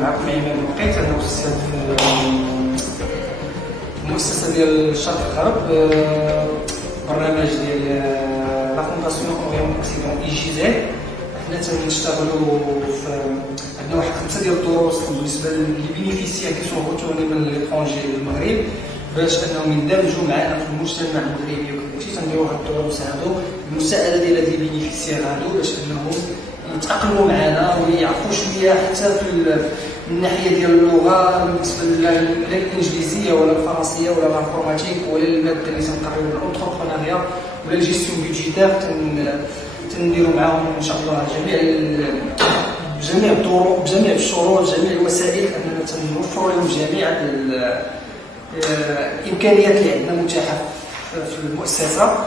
معكم عماد الوقيت. انا استاذ في المؤسسه ديال الشرق الغرب، برنامج ديال لا فونداسيون اوريون اوكسيدون اي جي زد. حنا تنشتغلوا في عندنا واحد 5 ديال الدروس بالنسبه للبينيفيسيار كي سون روتورني من ليترونجي للمغرب، باش انهم يندمجوا معنا في المجتمع المغربي وكلشي. تنديروا هاد الدروس هادو المساعده ديال هاد البينيفيسيار هادو باش انهم يتاقلموا معنا ويعرفوا شويه حتى في الناحيه ديال اللغه بالنسبه للانجليزيه ولا الفرنسيه ولا الانفورماتيك ولا الماده اللي تنقراو الانتربرونيا ولا الجيستيون بيدجيتير. تنديروا معاهم ان شاء الله بجميع الطرق بجميع الشروط جميع الوسائل اننا تنوفروا لهم جميع الامكانيات اللي عندنا متاحه في المؤسسه،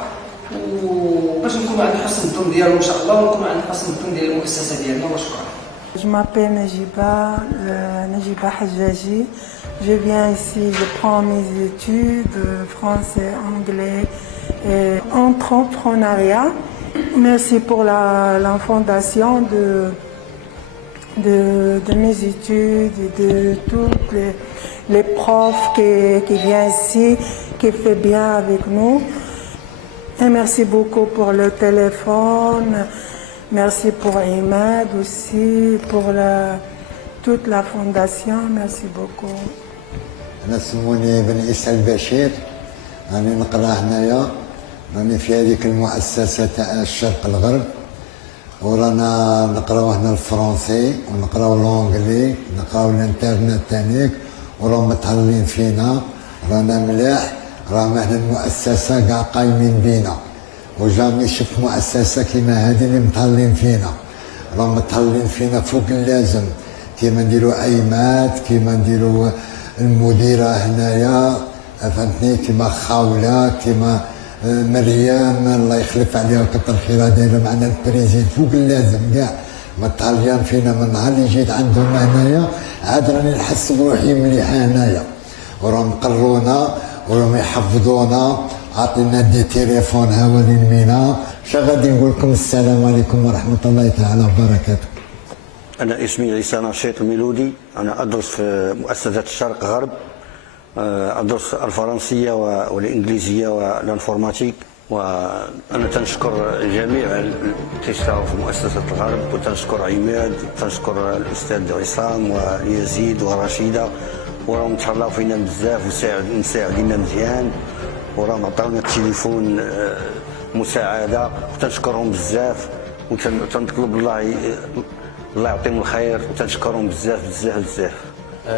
وباش نكونوا عند حسن الظن ديالهم ان شاء الله ونكونوا عند حسن الظن ديال المؤسسه ديالنا. وشكرا. Je m'appelle Najiba Hadjaji. Je viens ici, je prends mes études français, anglais et entrepreneuriat. Merci pour la fondation de mes études et de tous les profs qui viennent ici, qui fait bien avec nous. Et merci beaucoup pour le téléphone. Merci pour Imad aussi, pour toute la fondation. Merci beaucoup. أنا سموني بن عيسى البشير، راني نقرا هنايا، راني في هذيك المؤسسة تاع الشرق الغرب، ورانا نقراو هنا الفرنسي ونقراو لونجلي، نقراو الانترنت تانيك، وراهم متهلين فينا، رانا ملاح، راهم هنا المؤسسة كاع قايمين بينا، وجامي شفت مؤسسة كيما هذه اللي متهلين فينا، راهم متهلين فينا فوق اللازم، كيما نديرو ايمات، كيما نديرو المديرة هنايا، فهمتني، كيما خاولة، كيما مريم الله يخلف عليها وكثر خيرها، دايره معنا البريزيد فوق اللازم كاع، متهليان فينا. من نهار اللي جيت عندهم هنايا عاد راني نحس بروحي مليحة هنايا، وراهم قرونا وراهم يحفظونا، عطينا دي تليفون هاولين مينا. شا غادي نقول لكم السلام عليكم ورحمة الله تعالى وبركاته. أنا اسمي عيسى نشيط الميلودي، أنا أدرس في مؤسسة الشرق غرب، أدرس الفرنسية والإنجليزية والإنفورماتيك. وأنا تنشكر جميع اللي تشتغلوا في مؤسسة الغرب، وتنشكر عماد، تنشكر الأستاذ عصام ويزيد ورشيدة، وراهم تهلاو فينا بزاف ومساعدينا مزيان، وراهم عطاونا التليفون مساعدة، وتنشكرهم بزاف، وتنطلب الله يعطيهم الخير، وتنشكرهم بزاف بزاف بزاف.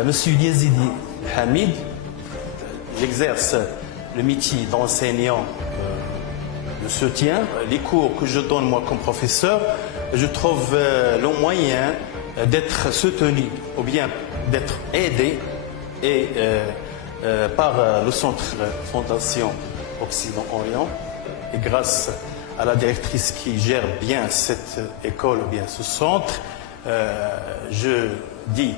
Monsieur Yazidi Hamid, j'exerce le métier d'enseignant de soutien. Les cours que je donne moi comme professeur, je trouve le moyen d'être soutenu ou bien d'être aidé et par le centre Fondation Occident-Orient, et grâce à la directrice qui gère bien cette école ou bien ce centre, je dis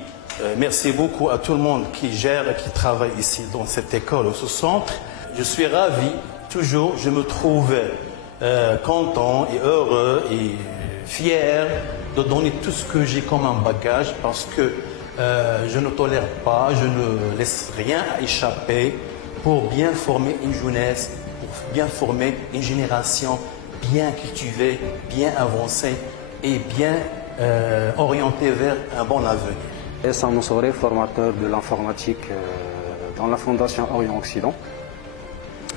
merci beaucoup à tout le monde qui gère et qui travaille ici dans cette école ou ce centre. Je suis ravi, toujours je me trouve content et heureux et fier de donner tout ce que j'ai comme un bagage, parce que je ne tolère pas, je ne laisse rien échapper pour bien former une jeunesse, pour bien former une génération bien cultivée, bien avancée et bien orientée vers un bon avenir. Essa Moussouri, formateur de l'informatique dans la Fondation Orient-Occident.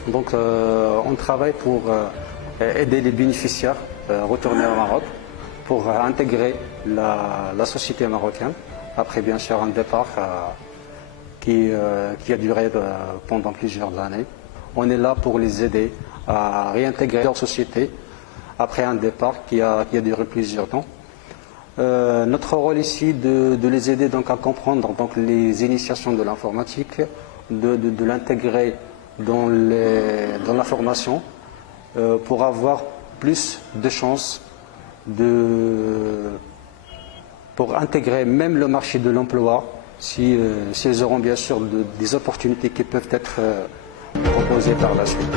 Donc on travaille pour aider les bénéficiaires retourner au Maroc, pour intégrer la société marocaine, après bien sûr un départ qui a duré pendant plusieurs années. On est là pour les aider à réintégrer leur société après un départ qui a duré plusieurs temps. Notre rôle ici de les aider donc à comprendre donc les initiations de l'informatique, de l'intégrer dans la formation pour avoir plus de chances pour intégrer même le marché de l'emploi s'ils auront bien sûr des opportunités qui peuvent être proposées par la suite.